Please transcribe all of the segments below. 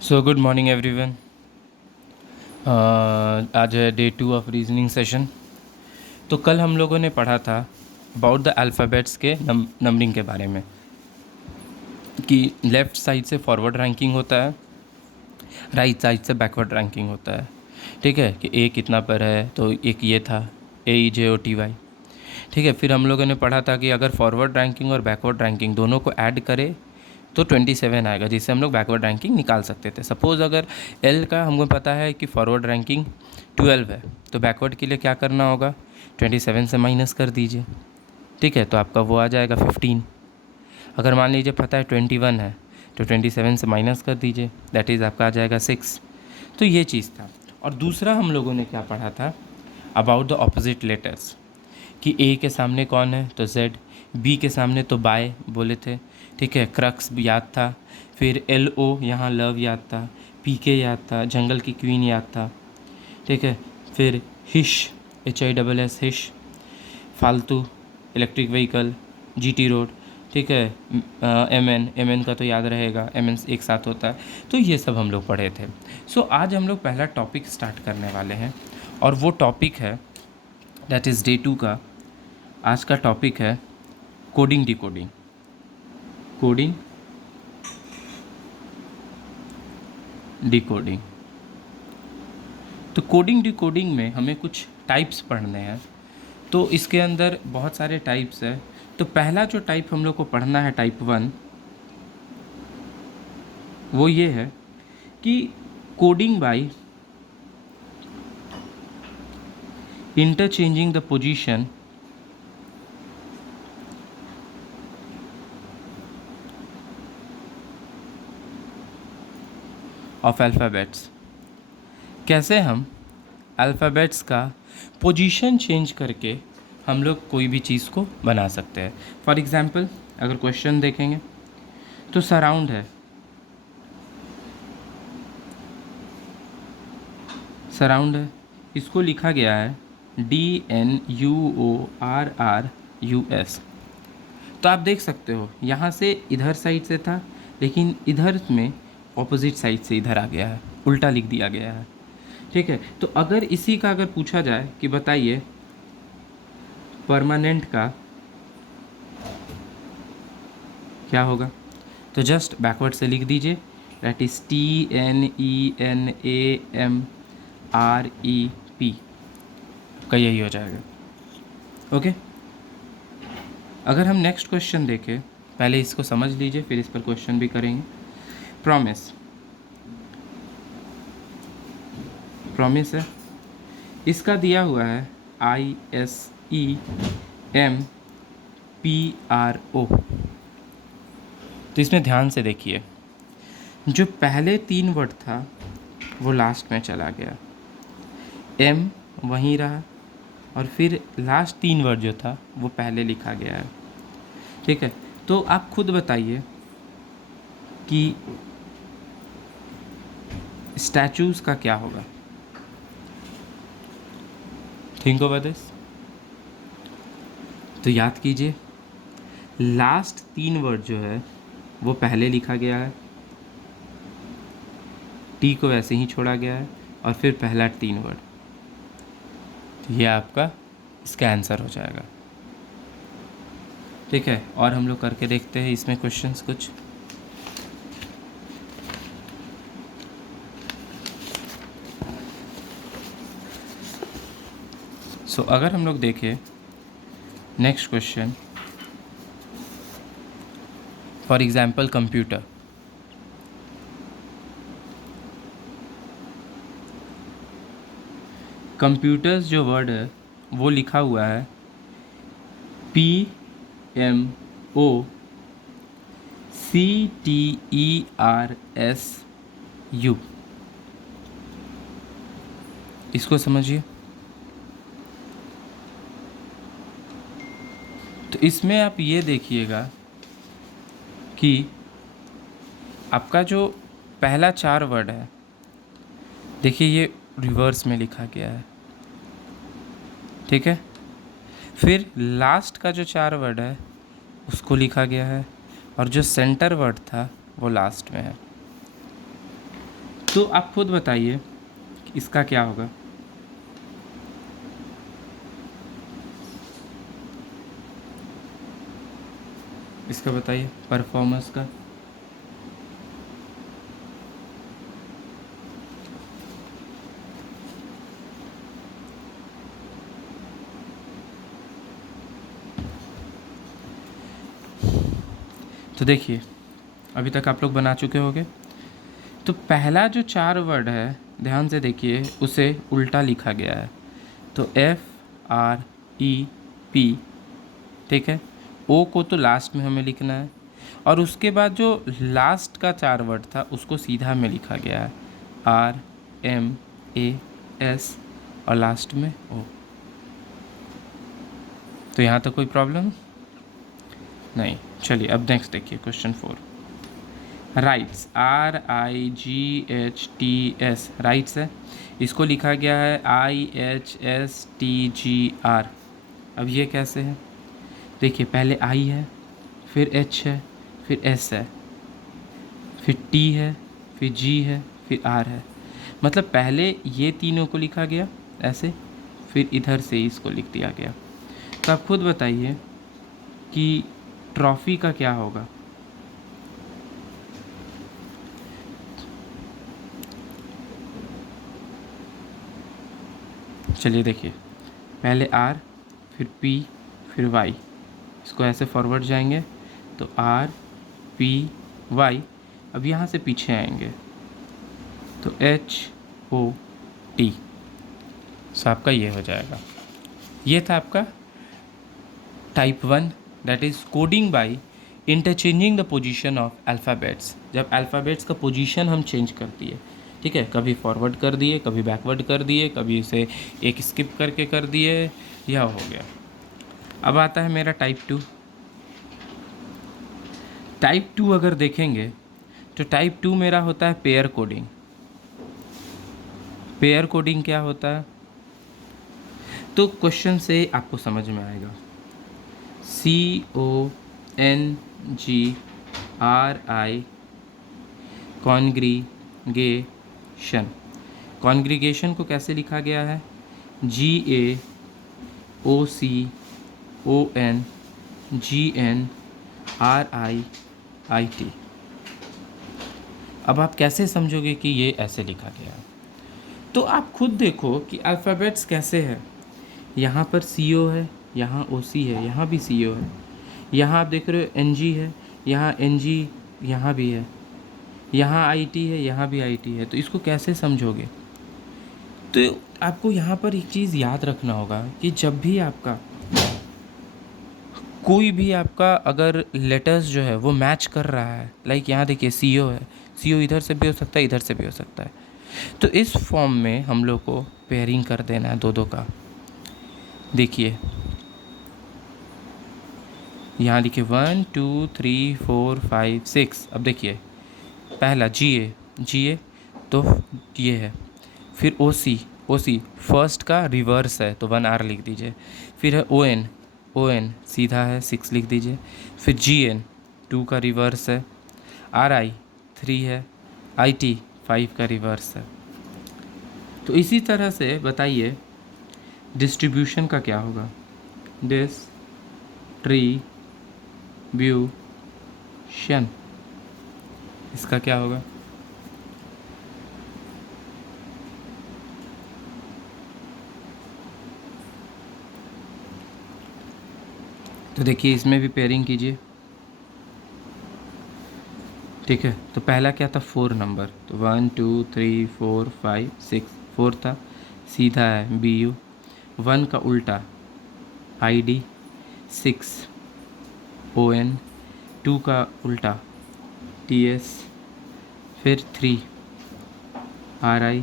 So good morning everyone. आज है day 2 of reasoning session. तो कल हम लोगों ने पढ़ा था अबाउट द अल्फ़ाबेट्स के नंबरिंग के बारे में, कि लेफ़्ट साइड से फॉरवर्ड रैंकिंग होता है, राइट साइड से बैकवर्ड रैंकिंग होता है। ठीक है, कि ए कितना पर है, तो एक ये था AEJOTY। ठीक है, फिर हम लोगों ने पढ़ा था कि अगर फॉरवर्ड रैंकिंग और बैकवर्ड रैंकिंग दोनों को ऐड करें तो 27 आएगा, जिससे हम लोग बैकवर्ड रैंकिंग निकाल सकते थे। सपोज़ अगर एल का हमको पता है कि फॉरवर्ड रैंकिंग 12 है, तो बैकवर्ड के लिए क्या करना होगा, 27 से माइनस कर दीजिए। ठीक है, तो आपका वो आ जाएगा 15। अगर मान लीजिए पता है 21 है, तो 27 से माइनस कर दीजिए, दैट इज़ आपका आ जाएगा 6। तो ये चीज़ था। और दूसरा हम लोगों ने क्या पढ़ा था, अबाउट द ऑपोजिट लेटर्स, कि ए के सामने कौन है, तो जेड, बी के सामने तो बाय बोले थे। ठीक है, क्रक्स भी याद था, फिर LO यहाँ लव याद था, PK याद था, जंगल की क्वीन याद था। ठीक है, फिर हिश, HISS हिश, फालतू, इलेक्ट्रिक व्हीकल, GT रोड। ठीक है, MN का तो याद रहेगा, MN एक साथ होता है। तो ये सब हम लोग पढ़े थे। सो आज हम लोग पहला टॉपिक स्टार्ट करने वाले हैं, और वो टॉपिक है दैट इज़ डे 2 का। आज का टॉपिक है कोडिंग डिकोडिंग। Coding decoding. तो कोडिंग डिकोडिंग में हमें कुछ टाइप्स पढ़ने हैं। तो इसके अंदर बहुत सारे टाइप्स है। तो पहला जो टाइप हम लोग को पढ़ना है, टाइप 1, वो ये है कि coding by interchanging the position of alphabets. कैसे हम अल्फ़ाबेट्स का पोजीशन चेंज करके हम लोग कोई भी चीज़ को बना सकते हैं। फॉर एग्ज़ाम्पल अगर क्वेश्चन देखेंगे तो सराउंड है, सराउंड है, इसको लिखा गया है DNUORRUS। तो आप देख सकते हो यहाँ से इधर साइड से था, लेकिन इधर में ऑपोजिट साइड से इधर आ गया है, उल्टा लिख दिया गया है। ठीक है, तो अगर इसी का अगर पूछा जाए कि बताइए परमानेंट का क्या होगा, तो जस्ट बैकवर्ड से लिख दीजिए, दैट इज़ TNENAMREP का यही हो जाएगा। ओके, अगर हम नेक्स्ट क्वेश्चन देखें, पहले इसको समझ लीजिए फिर इस पर क्वेश्चन भी करेंगे। प्रॉमिस, प्रॉमिस है, इसका दिया हुआ है ISEMPRO। तो इसमें ध्यान से देखिए, जो पहले 3 वर्ड था वो लास्ट में चला गया, M वहीं रहा, और फिर लास्ट 3 वर्ड जो था वो पहले लिखा गया है। ठीक है, तो आप खुद बताइए कि स्टैचूज़ का क्या होगा। Think over this. तो याद कीजिए, लास्ट 3 वर्ड जो है वो पहले लिखा गया है, T को वैसे ही छोड़ा गया है, और फिर पहला 3 वर्ड। तो ये आपका इसका आंसर हो जाएगा। ठीक है, और हम लोग करके देखते हैं इसमें क्वेश्चंस कुछ। सो अगर हम लोग देखें next question, for example computer. Computers जो वर्ड है वो लिखा हुआ है PMOCTERSU। इसको समझिए। तो इसमें आप ये देखिएगा कि आपका जो पहला 4 वर्ड है, देखिए ये रिवर्स में लिखा गया है। ठीक है, फिर लास्ट का जो 4 वर्ड है उसको लिखा गया है, और जो सेंटर वर्ड था वो लास्ट में है। तो आप खुद बताइए कि इसका क्या होगा। इसका बताइए परफॉर्मेंस का। तो देखिए अभी तक आप लोग बना चुके होंगे। तो पहला जो 4 वर्ड है ध्यान से देखिए उसे उल्टा लिखा गया है। तो FREP, ठीक है। ओ को तो लास्ट में हमें लिखना है और उसके बाद जो लास्ट का 4 वर्ड था उसको सीधा में लिखा गया है RMAS और लास्ट में ओ। तो यहाँ तक कोई प्रॉब्लम नहीं। चलिए अब नेक्स्ट देखिए क्वेश्चन 4। राइट्स RIGHTS राइट्स है, इसको लिखा गया है IHSTGR। अब ये कैसे है देखिए, पहले I है, फिर H है, फिर S है, फिर T है, फिर G है, फिर R है। मतलब पहले ये तीनों को लिखा गया ऐसे, फिर इधर से इसको लिख दिया गया। तो आप खुद बताइए कि ट्रॉफी का क्या होगा। चलिए देखिए, पहले R, फिर P, फिर Y, इसको ऐसे फॉरवर्ड जाएंगे तो RPY। अब यहाँ से पीछे आएंगे तो HOT। सो आपका ये हो जाएगा। ये था आपका type 1, that is coding by interchanging the position of alphabets. जब अल्फ़ाबेट्स का पोजीशन हम चेंज कर दिए, ठीक है, कभी फॉरवर्ड कर दिए, कभी बैकवर्ड कर दिए, कभी इसे एक स्किप करके कर दिए, यह हो गया। अब आता है मेरा टाइप 2। टाइप 2 अगर देखेंगे तो टाइप 2 मेरा होता है पेयर कोडिंग। पेयर कोडिंग क्या होता है तो क्वेश्चन से आपको समझ में आएगा। CONGRI congregation. कॉन्ग्रीगेशन को कैसे लिखा गया है GAOCONGNRIIT। अब आप कैसे समझोगे कि ये ऐसे लिखा गया है। तो आप खुद देखो कि अल्फ़ाबेट्स कैसे है। यहाँ पर CO है, यहाँ OC है, यहाँ भी CO है, यहाँ आप देख रहे हो NG है, यहाँ NG, यहाँ भी है, यहाँ IT है, यहाँ भी IT है। तो इसको कैसे समझोगे। तो आपको यहाँ पर एक चीज़ याद रखना होगा कि जब भी आपका कोई भी आपका अगर लेटर्स जो है वो मैच कर रहा है, लाइक यहाँ देखिए CO है, CO इधर से भी हो सकता है, इधर से भी हो सकता है। तो इस फॉर्म में हम लोग को पेयरिंग कर देना है दो का। देखिए यहाँ देखिए 1 2 3 4 5 6। अब देखिए पहला GA तो ये है, फिर OC फर्स्ट का रिवर्स है तो 1R लिख दीजिए, फिर है ON सीधा है 6 लिख दीजिए, फिर GN 2 का रिवर्स है, RI 3 है, IT 5 का रिवर्स है। तो इसी तरह से बताइए डिस्ट्रीब्यूशन का क्या होगा। डिस्ट्रीब्यूशन, इसका क्या होगा। तो देखिए इसमें भी पेयरिंग कीजिए, ठीक है। तो पहला क्या था 4 नंबर, तो 1 2 3 4 5 6, 4 था, सीधा है BU। 1 का उल्टा ID, 6 ON, 2 का उल्टा TS, फिर 3 RI,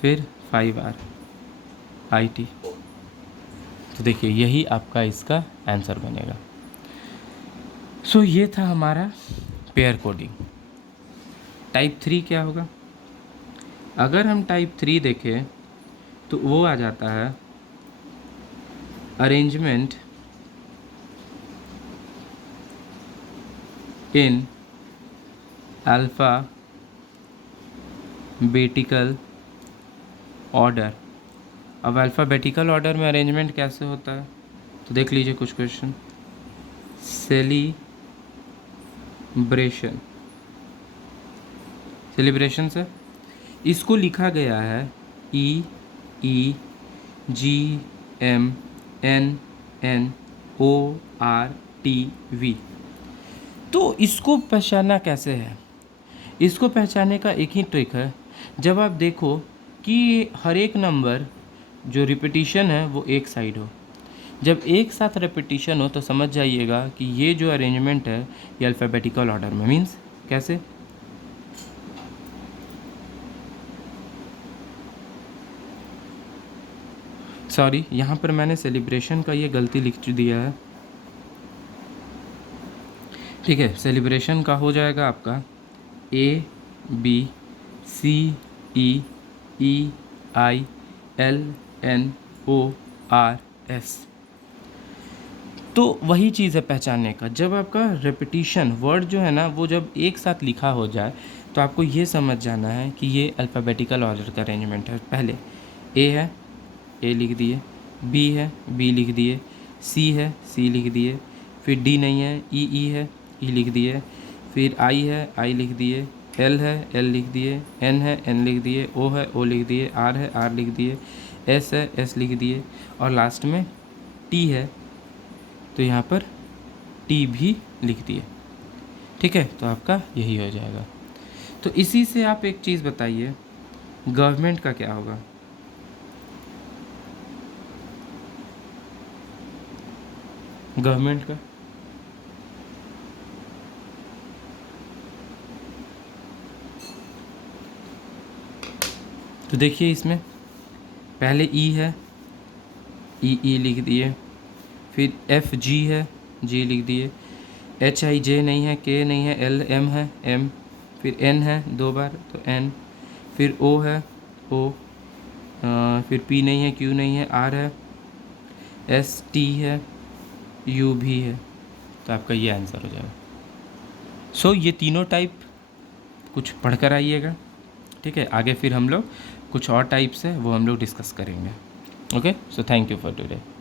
फिर 5R IT। तो देखिए यही आपका इसका आंसर बनेगा। सो ये था हमारा पेयर कोडिंग। टाइप 3 क्या होगा। अगर हम टाइप 3 देखें तो वो आ जाता है अरेंजमेंट इन अल्फ़ा अल्फ़ाबेटिकल ऑर्डर। अब अल्फ़ाबेटिकल ऑर्डर में अरेंजमेंट कैसे होता है, तो देख लीजिए कुछ क्वेश्चन। सेलिब्रेशन से इसको लिखा गया है EEGMNNORTV। तो इसको पहचानना कैसे है, इसको पहचानने का एक ही ट्रिक है। जब आप देखो कि हर एक नंबर जो रिपीटिशन है वो एक साइड हो, जब एक साथ रिपीटिशन हो तो समझ जाइएगा कि ये जो अरेंजमेंट है ये अल्फ़ाबेटिकल ऑर्डर में। मीन्स कैसे, सॉरी यहाँ पर मैंने सेलिब्रेशन का ये गलती लिख दिया है, ठीक है। सेलिब्रेशन का हो जाएगा आपका ABCDEILNORS। तो वही चीज़ है पहचानने का। जब आपका रेपिटिशन वर्ड जो है ना वो जब एक साथ लिखा हो जाए तो आपको ये समझ जाना है कि ये अल्फ़ाबेटिकल ऑर्डर का अरेंजमेंट है। पहले ए है, ए लिख दिए, बी है, बी लिख दिए, सी है, सी लिख दिए, फिर डी नहीं है, ई है, ई लिख दिए, फिर आई है, आई लिख दिए, एल है, एल लिख दिए, एन है, एन लिख दिए, ओ है, ओ लिख दिए, आर है, आर लिख दिए, एस है, एस लिख दिए, और लास्ट में टी है तो यहाँ पर टी भी लिख दिए, ठीक है। तो आपका यही हो जाएगा। तो इसी से आप एक चीज़ बताइए, गवर्नमेंट का क्या होगा। गवर्नमेंट का तो देखिए इसमें पहले ई है, ई लिख दिए, फिर एफ जी है, जी लिख दिए, एच आई जे नहीं है, के नहीं है, एल एम है, एम, फिर एन है दो बार तो एन, फिर ओ है, ओ, फिर पी नहीं है, क्यू नहीं है, आर है, एस टी है, यू भी है। तो आपका ये आंसर हो जाएगा। सो ये तीनों टाइप कुछ पढ़कर आइएगा, ठीक है। आगे फिर हम लोग कुछ और टाइप्स है वो हम लोग डिस्कस करेंगे। Okay, so thank you for today.